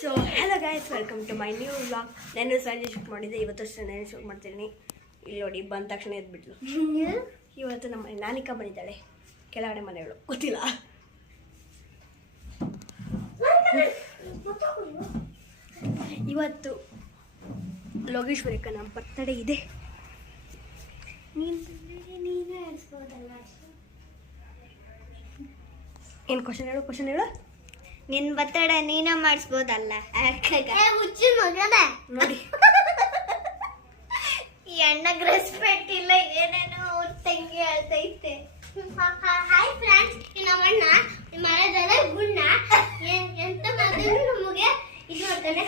So hello guys, welcome to my new vlog. ನಾನು ಸಂಜೆ shoot ಮಾಡಿದ್ದೆ, ಇವತ್ತು ಅಷ್ಟೇ ನಾನು ಶೂಟ್ ಮಾಡ್ತೀನಿ. ಇಲ್ಲಿ ನೋಡಿ, ಬಂದ ತಕ್ಷಣ ಎದ್ಬಿಟ್ಲು. ಇವತ್ತು ನಮ್ಮ ನಾನಿಕಾ ಬಂದಿದ್ದಾಳೆ, ಕೆಳಗಡೆ ಮನೆಗಳು ಗೊತ್ತಿಲ್ಲ. ಇವತ್ತು ಲೋಗೇಶ್ವರಿಕ ನಮ್ಮ ಬರ್ತಡೇ ಇದೆ. ಏನು ಕ್ವಶನ್ ಹೇಳು ನಿನ್ ಬರ್ತಡೇ ನೀನೇ ಮಾಡಿಸ್ಬೋದಲ್ಲ. ಹುಚ್ಚಿನ ಮಗನೇ ನೋಡಿ, ಈ ಅಣ್ಣಗ್ ರೆಸ್ಪೆಕ್ಟ್ ಇಲ್ಲ, ಏನೇನೋ ಅವ್ರ ತಂಗಿ ಹೇಳ್ತೈತೆ. ಹಾಯ್ ಫ್ರೆಂಡ್ಸ್, ನಮ್ಮ ಅಣ್ಣ ಮರದಲ್ಲ ಗುಣ್ಣ ಎಂತ ಮಾಡಿದ್ರು ನಮಗೆ ಇದು ಮಾಡ್ತಾನೆ.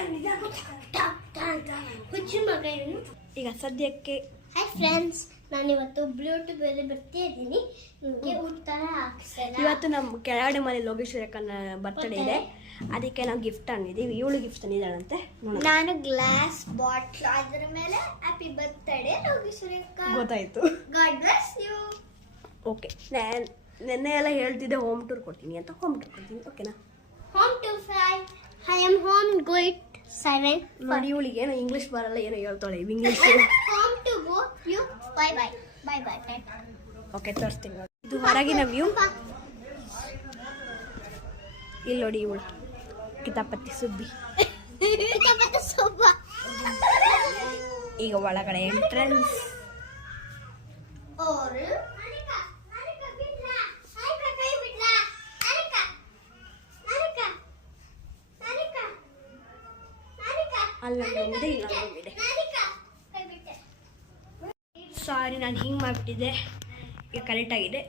ಹುಚ್ಚಿನ ಮಗ ಇವನು. ಈಗ ಸದ್ಯಕ್ಕೆ ಹಾಯ್ ಫ್ರೆಂಡ್ಸ್, ನಾನಿವತ್ತು ಬ್ಲೂಟೂತ್ ಬೇರೆ ಬರ್ತಾ ಇದ್ದೀನಿ. ನಿಮಗೆ ಊಟ ಹಾಕ್ಸಲ್ಲ. ಇವತ್ತು ನಮ್ಮ ಕೆಳಗಡೆ ಮನೆ ಲೋಗೇಶ್ವರಕ್ಕನ ಬರ್ತಡೇ ಇದೆ, ಅದಕ್ಕೆ ನಾವು ಗಿಫ್ಟ್ ತಂದಿದ್ದೀವಿ. ಇವಳು ಗಿಫ್ಟ್ ತಂದಿದ್ದಾಳಂತೆ. ನಾನು ಗ್ಲಾಸ್ ಬಾಟ್ಲ್, ಅದ್ರ ಮೇಲೆ ಹ್ಯಾಪಿ ಬರ್ತ್ಡೇ ಲೋಗೇಶ್ವರಕ್ಕ. ಗೊತ್ತಾಯ್ತು. God bless you. ಓಕೆ, ನೆನ್ನೆ ಎಲ್ಲ ಹೇಳ್ತಿದ್ದೆ ಹೋಮ್ ಟೂರ್ ಕೊಡ್ತೀನಿ ಅಂತ. ಹೋಮ್ ಟೂರ್ ಕೊಡ್ತೀನಿ, ಓಕೆನಾ? Home to fry. I am home going 7. ನೋಡಿ, ಇವಳಿಗೆ ಏನೋ ಇಂಗ್ಲೀಷ್ ಬರಲ್ಲ, ಏನೋ ಹೇಳ್ತಾಳೆ English. Home to go you. Bye bye bye bye bye. Okay, ತೋರಿಸ್ತೀನಿ ನೋಡಿ. ಇದು ಹೊರಗಿನ ವ್ಯೂ. ಇಲ್ಲಿ ನೋಡಿ, ಇವಳು ಕಿತಾಪತಿ ಸುಬ್ಬಿ. ಈಗ ಒಳಗಡೆ ಎಂಟ್ರೆನ್ಸ್. ಅಲ್ಲೊಂದಿದೆ, ಇಲ್ಲೊಂದಿದೆ. ಸಾರಿ, ನಾನು ಹಿಂಗೆ ಮಾಡಿಬಿಟ್ಟಿದ್ದೆ. ಈಗ ಕರೆಕ್ಟ್ ಆಗಿದೆ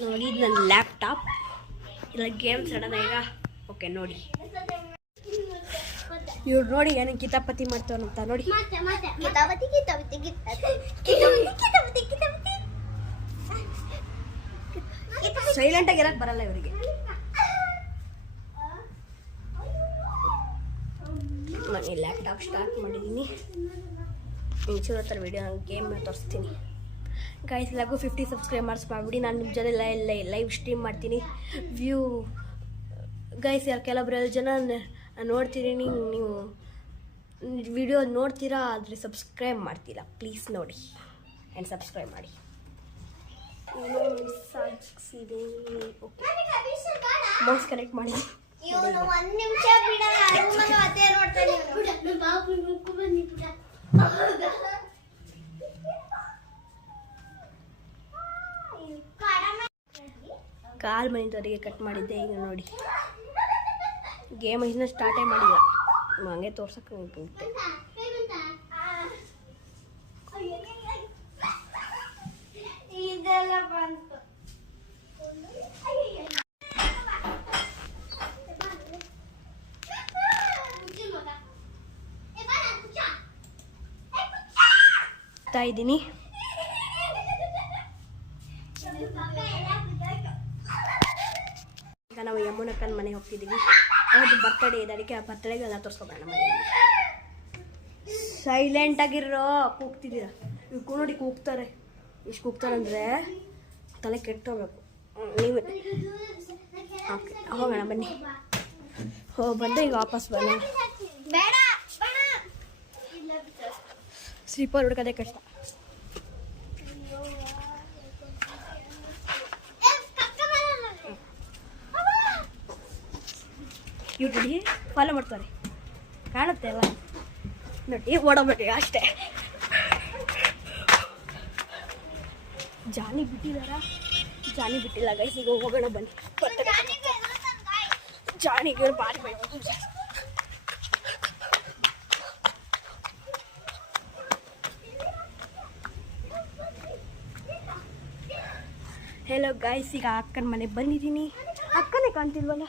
ನೋಡಿ. ಇದು ನನ್ನ ಲ್ಯಾಪ್ಟಾಪ್, ಇಲ್ಲ ಗೇಮ್ಸ್ ಆಡೋಣ ಈಗ. ಓಕೆ, ನೋಡಿ ಇವ್ರು ನೋಡಿ ಏನಕ್ಕೆ ಕಿತಾಪತಿ ಮಾಡ್ತಾರಂತ ನೋಡಿ. ಸೈಲೆಂಟ್ ಆಗಿ ಇರಕ್ಕೆ ಬರಲ್ಲ ಇವರಿಗೆ. ನಾನು ಈ ಲ್ಯಾಪ್ಟಾಪ್ ಸ್ಟಾರ್ಟ್ ಮಾಡಿದ್ದೀನಿ. ಇಂಚೂರು ಹತ್ರ ವಿಡಿಯೋ ನಾನು ಗೇಮ್ ತೋರಿಸ್ತೀನಿ. ಗೈಸ್, ಎಲ್ಲರಿಗೂ 50 ಸಬ್ಸ್ಕ್ರೈಬರ್ಸ್ ಮಾಡಿಬಿಡಿ. ನಾನು ನಿಮ್ಮ ಜೊತೆ ಲೈವ್ ಸ್ಟ್ರೀಮ್ ಮಾಡ್ತೀನಿ. ವ್ಯೂ ಗೈಸ್, ಕೆಲವೊಬ್ರು ಜನ ನೋಡ್ತೀರಿ, ನೀವು ವಿಡಿಯೋ ನೋಡ್ತೀರಾ, ಆದರೆ ಸಬ್ಸ್ಕ್ರೈಬ್ ಮಾಡ್ತೀರಾ. ಪ್ಲೀಸ್ ನೋಡಿ ಆ್ಯಂಡ್ ಸಬ್ಸ್ಕ್ರೈಬ್ ಮಾಡಿ. ಓಕೆ, ಮೌಸ್ ಕನೆಕ್ಟ್ ಮಾಡಿ. ಒಂದ್ ನಿಮಿಷ ಕಾಲ್ ಮನಿದವರಿಗೆ ಕಟ್ ಮಾಡಿದ್ದೆ. ಈಗ ನೋಡಿ, ಗೇಮ್ ಇನ್ನೂ ಸ್ಟಾರ್ಟೇ ಮಾಡಿಲ್ಲ, ಹಂಗೆ ತೋರ್ಸಕ್ಕೆ ಹೋಗ್ಬಿಟ್ಟೆ. ಇದೆಲ್ಲ ಬಂತು. ಇದ್ದೀನಿ. ಈಗ ನಾವು ಯಮುನಕ್ಕನ ಮನೆಗೆ ಹೋಗ್ತಿದ್ದೀವಿ. ಅವ್ರದ್ದು ಬರ್ತಡೇ ಇದೆ, ಅದಕ್ಕೆ ಆ ಬರ್ತಡೇಗೆಲ್ಲ ತೋರಿಸ್ಕೊಬೇಡ. ಮನೆಯಲ್ಲಿ ಸೈಲೆಂಟ್ ಆಗಿರೋ, ಕೂಗ್ತಿದ್ದೀರ. ಇವ್ರು ನೋಡಿ ಕೂಗ್ತಾರೆ. ಇಷ್ಟು ಕೂಗ್ತಾರೆ ಅಂದರೆ ತಲೆ ಕೆಟ್ಟೋಗ್ಬೇಕು. ನೀವು ಓಕೆ, ಹೋಗೋಣ ಬನ್ನಿ. ಬಂದು ಈಗ ವಾಪಸ್ ಬನ್ನಿ. ಸ್ಲೀಪರ್ ಹುಡ್ಕೋದೇ ಕಷ್ಟ. ಯೂಟ್ಯೂಬ್ಗೆ ಫಾಲೋ ಮಾಡ್ತಾರೆ, ಕಾಣುತ್ತೆ ಅಲ್ಲ ನೋಡಿ. ಓಡೋಗ್ಬೇಕು ಅಷ್ಟೇ. ಜಾನಿ ಬಿಟ್ಟಿದಾರ? ಜಾನಿ ಬಿಟ್ಟಿಲ್ಲ ಗೈಸ್. ಈಗ ಹೋಗೋಣ ಬನ್ನಿ. ಜಾನಿಗೆ ಬಾರಿ ಬೇಕು. ಹೆಲೋ ಗೈಸ್, ಈಗ ಅಕ್ಕನ ಮನೆಗೆ ಬಂದಿದ್ದೀನಿ. ಅಕ್ಕನೇ ಕಾಣ್ತಿಲ್ವಲ್ಲ.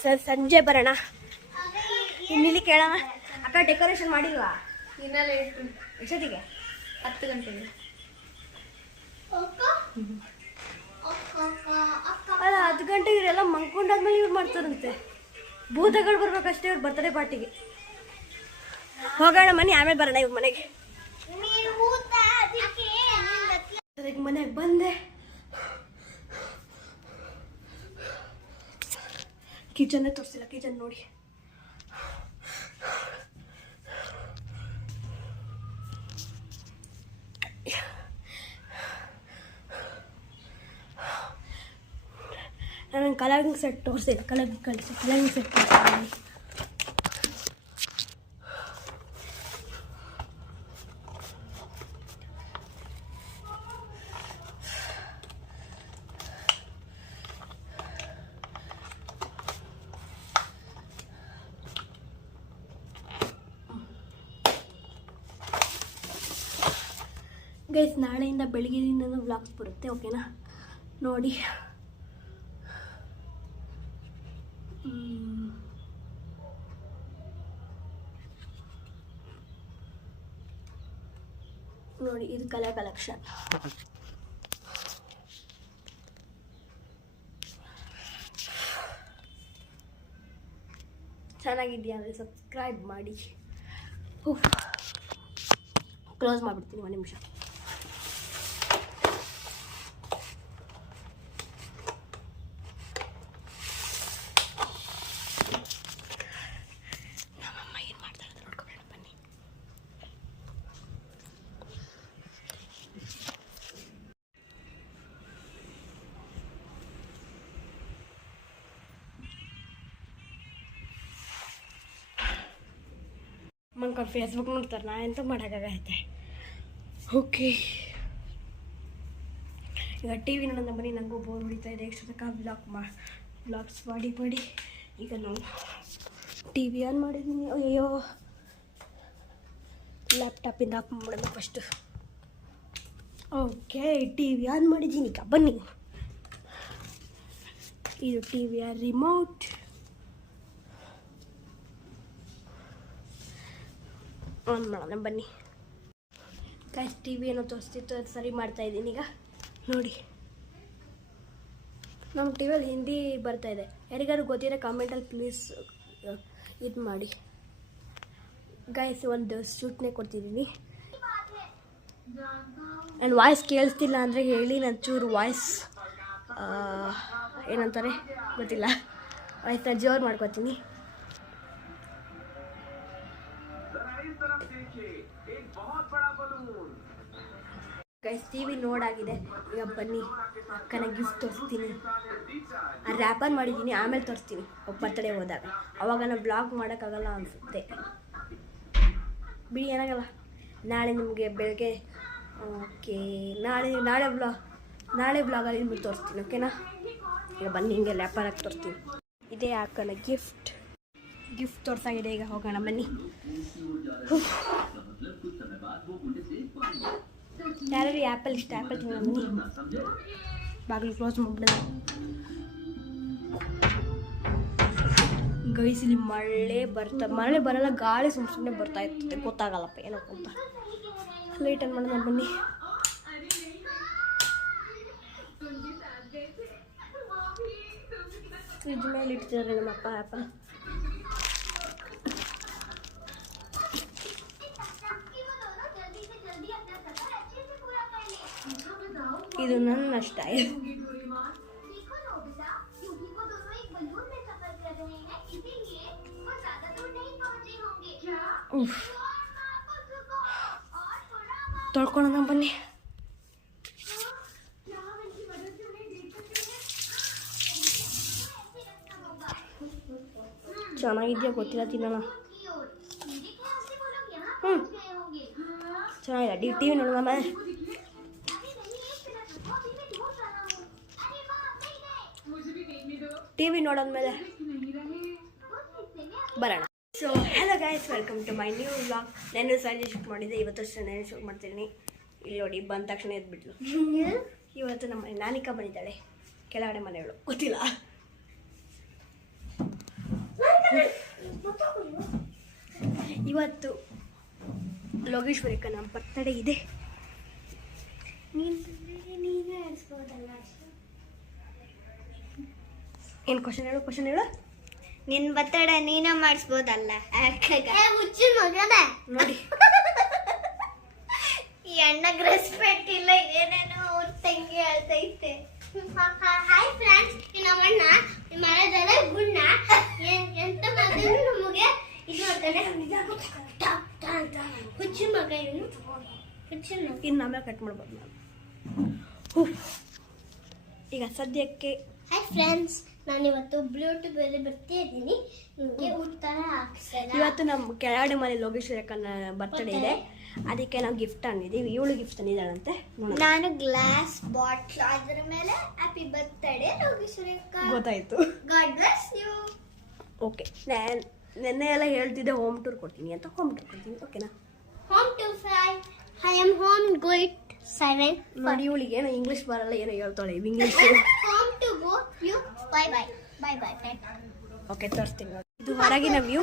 ಸರ್, ಸಂಜೆ ಬರೋಣ. ಇನ್ನಿಲ್ಲಿ ಕೇಳೋಣ. ಅಕ್ಕ ಡೆಕೋರೇಷನ್ ಮಾಡಿಲ್ವಾ? ಎಷ್ಟೊತ್ತಿಗೆ? 10 ಗಂಟೆಗೆ. ಅಲ್ಲ, 10 ಗಂಟೆಗೆ ಇವರೆಲ್ಲ ಮಂಕೊಂಡಾದ್ಮೇಲೆ ಇವ್ರು ಮಾಡ್ತಾರಂತೆ. ಭೂತಗಳು ಬರ್ಬೇಕಷ್ಟೇ ಇವ್ರು ಬರ್ತಡೇ ಪಾರ್ಟಿಗೆ. ಹೋಗೋಣ ಮನೆ, ಆಮೇಲೆ ಬರೋಣ ಇವ್ರ ಮನೆಗೆ. ಈಗ ಮನೆಗೆ ಬಂದೆ. ಕಿಚನ್ನೇ ತೋರಿಸಿಲ್ಲ. ಕಿಚನ್ ನೋಡಿ, ನಾನು ಕಲರಿಂಗ್ ಸೆಟ್ ತೋರಿಸಿಲ್ಲ. ಕಲರಿಂಗ್ ಸೆಟ್ ತೋರಿಸ್ತೀನಿ. ಗೈಸ್, ನಾಳೆಯಿಂದ ಬೆಳಗ್ಗೆಯಿಂದ ವ್ಲಾಗ್ಸ್ ಬರುತ್ತೆ, ಓಕೆನಾ? ನೋಡಿ. ನೋಡಿ, ಇದು ಕಲರ್ ಕಲೆಕ್ಷನ್. ಚೆನ್ನಾಗಿದೆಯಾ ಅಂದರೆ ಸಬ್ಸ್ಕ್ರೈಬ್ ಮಾಡಿ. ಕ್ಲೋಸ್ ಮಾಡಿಬಿಡ್ತೀನಿ ಒಂದು ನಿಮಿಷ. ನಮ್ಮಮ್ಮ ಏನು ಮಾಡ್ತಾರೆ ಅಂತ ನೋಡ್ಕೊಬೇಡ ಬನ್ನಿ. ಮಂಕೊಂಡು ಫೇಸ್ಬುಕ್ ನೋಡ್ತಾರೆ, ನಾ ಎಂತ ಮಾಡೋಕ್ಕಾಗತ್ತೆ. ಓಕೆ, ಈಗ ಟಿ ವಿ ನೋಡೋಣ ಬನ್ನಿ. ನನಗೂ ಬೋರ್ ಹೊಡಿತಾ ಇದೆ. ಎಷ್ಟು ತನಕ ವ್ಲಾಗ್ಸ್ ಮಾಡಿ ಈಗ ನಾವು ಟಿ ವಿ ಆನ್ ಮಾಡಿದ್ದೀನಿ. ಅಯ್ಯೋ, ಲ್ಯಾಪ್ಟಾಪಿಂದ ಆಫ್ ಮಾಡೋಣ first. Okay, TV on ಮಾಡಿದ್ದೀನಿ. ಈಗ ಬನ್ನಿ, ಇದು ಟಿ ವಿಯ ರಿಮೋಟ್. ಆನ್ ಮಾಡೋಣ ಬನ್ನಿ. ಗೈಸ್, ಟಿ ವಿ ಏನೋ ತೋರಿಸ್ತಿತ್ತು, ಅದು ಸರಿ ಮಾಡ್ತಾಯಿದ್ದೀನಿ ಈಗ. ನೋಡಿ, ನಮ್ಮ ಟಿ ವಿಯಲ್ಲಿ ಹಿಂದಿ ಬರ್ತಾಯಿದೆ. ಯಾರಿಗಾದ್ರು ಗೊತ್ತಿರೋ ಕಾಮೆಂಟಲ್ಲಿ ಪ್ಲೀಸ್ ಇದು ಮಾಡಿ. ಗೈಸ್, ಒಂದು ಸೂಟ್ನೆ ಕೊಡ್ತಿದ್ದೀನಿ. ನನ್ನ ವಾಯ್ಸ್ ಕೇಳಿಸ್ತಿಲ್ಲ ಅಂದರೆ ಹೇಳಿ. ನನ್ನ ಚೂರು ವಾಯ್ಸ್ ಏನಂತಾರೆ ಗೊತ್ತಿಲ್ಲ. ವಾಯ್ಸ್ನ ಜೋರು ಮಾಡ್ಕೊತೀನಿ. ಗೈಸ್, ಟಿ ವಿ ನೋಡಾಗಿದೆ. ಈಗ ಬನ್ನಿ, ಅಕ್ಕನ ಗಿಫ್ಟ್ ತೋರಿಸ್ತೀನಿ. ರ್ಯಾಪರ್ ಮಾಡಿದ್ದೀನಿ, ಆಮೇಲೆ ತೋರಿಸ್ತೀನಿ ಬರ್ತ್ಡೇ ಹೋದಾಗ. ಅವಾಗ ನಾನು ಬ್ಲಾಗ್ ಮಾಡೋಕ್ಕಾಗಲ್ಲ ಅನಿಸುತ್ತೆ. ಬಿಡಿ, ಏನಾಗಲ್ಲ. ನಾಳೆ ನಿಮಗೆ ಬೆಳಗ್ಗೆ ಓಕೆ, ನಾಳೆ ಬ್ಲಾಗಲ್ಲಿ ನಿಮಗೆ ತೋರಿಸ್ತೀನಿ, ಓಕೆನಾ? ಈಗ ಬನ್ನಿ, ಹಿಂಗೆ ರ್ಯಾಪರ್ ಹಾಕಿ ತೋರಿಸ್ತೀನಿ. ಇದೇ ಅಕ್ಕನ ಗಿಫ್ಟ್ ತೋರಿಸಾಗಿದೆ. ಈಗ ಹೋಗೋಣ ಬನ್ನಿ. ಯಾರು ಆ್ಯಪಲ್ ಇಷ್ಟ? ಆ್ಯಪಲ್ ತಿನ್ನೋಣ ಬನ್ನಿ. ಬಾಗಿಲು ಕ್ಲೋಸ್ ಮಾಡಿಬಿಡೋಣ. ಗೈಸ್, ಇಲ್ಲಿ ಮಳೆ ಬರಲ್ಲ, ಗಾಳಿ ಸುಮ್ಮನೆ ಬರ್ತಾ ಇರ್ತದೆ. ಗೊತ್ತಾಗಲ್ಲಪ್ಪ ಏನಪ್ಪ ಅಂತ. ಲೈಟ್ ಆನ್ ಮಾಡೋಣ ಬನ್ನಿ. ಫ್ರಿಜ್ ಮೇಲೆ ಇಡ್ತಿದ್ದಾರೆ ನಮ್ಮಪ್ಪ ಆ್ಯಪಲ್. ಇದು ನನ್ನ ಸ್ಟೈಲ್. ತೊಳ್ಕೊಳ್ಳೋಣ ಬನ್ನಿ. ಚೆನ್ನಾಗಿದೆಯಾ ಗೊತ್ತಿಲ್ಲ, ತಿನ್ನೋಣ. ಚೆನ್ನಾಗಿದೆ. ಟಿ ವಿ ನೋಡೋಣ ಮೇಲೆ. ಟಿ ವಿ ನೋಡೋದ್ಮೇಲೆ ಬರೋಣ. So hello guys, welcome to my new vlog. ನಾನು ಸಂಜೆ ಶೂಟ್ ಮಾಡಿದ್ದೆ, ಇವತ್ತು ಅಷ್ಟೇ ನಾನು ಶೂಟ್ ಮಾಡ್ತಿದ್ದೀನಿ. ಇಲ್ಲಿ ನೋಡಿ, ಬಂದ ತಕ್ಷಣ ಎದ್ಬಿಟ್ಲು. ಇವತ್ತು ನಮ್ಮ ನಾನಿಕಾ ಬಂದಿದ್ದಾಳೆ, ಕೆಳಗಡೆ ಮನೆಗಳು ಗೊತ್ತಿಲ್ಲ. ಇವತ್ತು ಲೋಗೇಶ್ವರಿಕ ನಮ್ಮ ಬರ್ತಡೇ ಇದೆ. ಏನು ಕ್ವಶನ್ ಹೇಳು? ನಿನ್ ಬರ್ತಡೇ ನೀನೇ ಮಾಡಿಸ್ಬೋದಲ್ಲ? ಹುಚ್ಚಿನ ಮಗನೇ ನೋಡಿ, ಈ ಅಣ್ಣಗೆ ರೆಸ್ಪೆಕ್ಟ್ ಇಲ್ಲ, ಏನೇನೋ ತಂಗಿ ಹೇಳ್ತೈತೆ. ಹಾಯ್ ಫ್ರೆಂಡ್ಸ್, ನಮ್ಮಣ್ಣ ಮರದಲ್ಲ ಗುಣ್ಣ ಎಂತ ಮಾಡಿದ್ರು ನಮಗೆ ಇದು ಮಾಡ್ತಾನೆ. ಹುಚ್ಚಿನ ಮಗ ಇವನು, ಹುಚ್ಚಿನ ಮಗ. ಇನ್ನು ಆಮೇಲೆ ಕಟ್ ಮಾಡ್ಬೋದು ನಾನು. ಈಗ ಸದ್ಯಕ್ಕೆ ಹಾಯ್ ಫ್ರೆಂಡ್ಸ್, ನಾನು ಇವತ್ತು ಬ್ಲೂಟೂತ್ ಬೇರೆ ಬರ್ತಾ ಇದ್ದೀನಿ. ನಿಮಗೆ ಉತ್ತರ ಹಾಕ್ಸಲ್ಲ. ಇವತ್ತು ನಮ್ಮ ಕೆಳಗಡೆ ಮನೆ ಲೋಕೇಶ್ ರೇಖನ ಬರ್ತಡೇ ಇದೆ, ಅದಕ್ಕೆ ನಾವು ಗಿಫ್ಟ್ ತಂದಿದ್ದೀವಿ. ಇವಳು ಗಿಫ್ಟ್ ತಂದಿದ್ದಾಳಂತೆ. ನಾನು ಗ್ಲಾಸ್ ಬಾಟ್ಲ್ ಅದ್ರ ಮೇಲೆ ಹ್ಯಾಪಿ ಬರ್ತ್ಡೇ ಲೋಕೇಶ್ವರಕ್ಕ. ಗೊತ್ತಾಯ್ತು. God bless you. ಓಕೆ, ನೆನ್ನೆ ಎಲ್ಲ ಹೇಳ್ತಿದ್ದೆ ಹೋಮ್ ಟೂರ್ ಕೊಡ್ತೀನಿ ಅಂತ. ಹೋಮ್ ಟೂರ್ ಕೊಡ್ತೀನಿ, ಓಕೆನಾ? Home to fry. I am home going 7. ನೋಡಿ, ಇವಳಿಗೆ ಏನೋ ಇಂಗ್ಲೀಷ್ ಬರಲ್ಲ, ಏನೋ ಹೇಳ್ತಾಳೆ English. Home to go you. Bye bye bye bye bye. Okay, ತೋರಿಸ್ತೀನಿ ನೋಡಿ. ಇದು ಹೊರಗಿನ ವ್ಯೂ.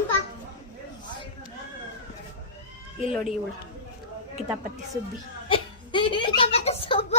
ಇಲ್ಲಿ ನೋಡಿ, ಇವಳು ಕಿತಾಪತಿ ಸುಬ್ಬಿ. ಕಿತಾಪತಿ ಸುಬ್ಬ.